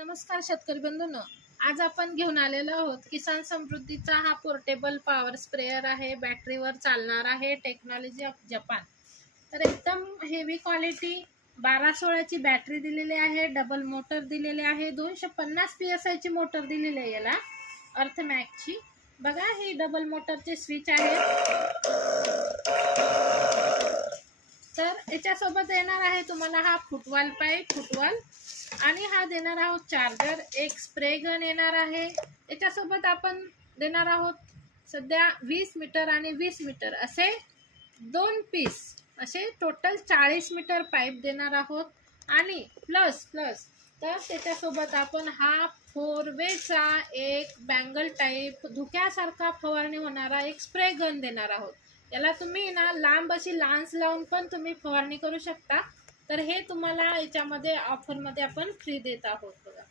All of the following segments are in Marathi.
नमस्कार शेतकरी बंधूंनो, आज आपण घेऊन आलेलो आहोत किसान समृद्धीचा हा पोर्टेबल पॉवर स्प्रेयर आहे। बॅटरीवर चालणार आहे। Technology of Japan. तर एकदम हेवी क्वालिटी 1216 ची बॅटरी दिलेली आहे। डबल मोटर दिलेले आहे। 250 PSI ची मोटर दिलेली आहे याला, अर्थमॅक्सची। बघा, ही डबल मोटरचे स्विच आहे। तर याच्यासोबत येणार आहे तुम्हाला हा फुटवॉल पाईप, फुटवॉल, आणि हा देणार आहोत चार्जर। एक स्प्रे गन येणार आहे। याच्यासोबत आपण देणार आहोत सध्या 20 मीटर आणि 20 मीटर असे 2 पीस, असे टोटल 40 मीटर पाईप देणार आहोत। आणि प्लस तर त्याच्यासोबत आपण हा 4 वेचा एक बँगल टाईप धुक्यासारखा फवारणी होणारा एक स्प्रे गन देणार आहोत। याला तुम्ही ना लांब अशी लांस लावून पण तुम्ही फवारणी करू शकता। तर हे तुम्हाला याच्यामध्ये ऑफरमध्ये आपण फ्री देत आहोत बघा।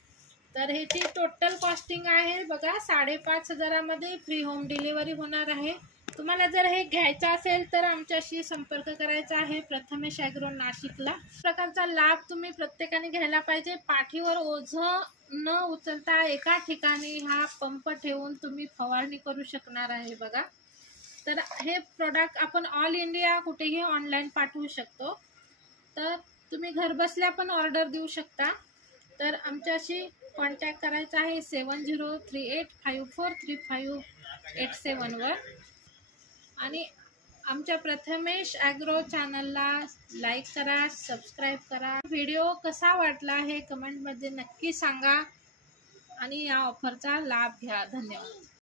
तर ह्याची टोटल कॉस्टिंग आहे बघा 5,500 मध्ये फ्री होम डिलिव्हरी होणार आहे। तुम्हाला जर हे घ्यायचं असेल तर आमच्याशी संपर्क करायचा आहे, प्रथमेश ॲग्रो नाशिकला। प्रकारचा लाभ तुम्ही प्रत्येकाने घ्यायला पाहिजे। पाठीवर ओझं न उचलता एका ठिकाणी हा पंप ठेवून तुम्ही फवारणी करू शकणार आहे बघा। तर हे प्रोडक्ट आपण ऑल इंडिया कुठेही ऑनलाईन पाठवू शकतो। तर तुम्ही घरबसल्या पण ऑर्डर देऊ शकता। तर आमच्याशी कॉन्टॅक्ट करायचा आहे 7038543587 वर। आणि आमच्या प्रथमेश ॲग्रो चॅनलला लाईक करा, सबस्क्राईब करा। व्हिडिओ कसा वाटला हे कमेंटमध्ये नक्की सांगा आणि या ऑफरचा लाभ घ्या। धन्यवाद।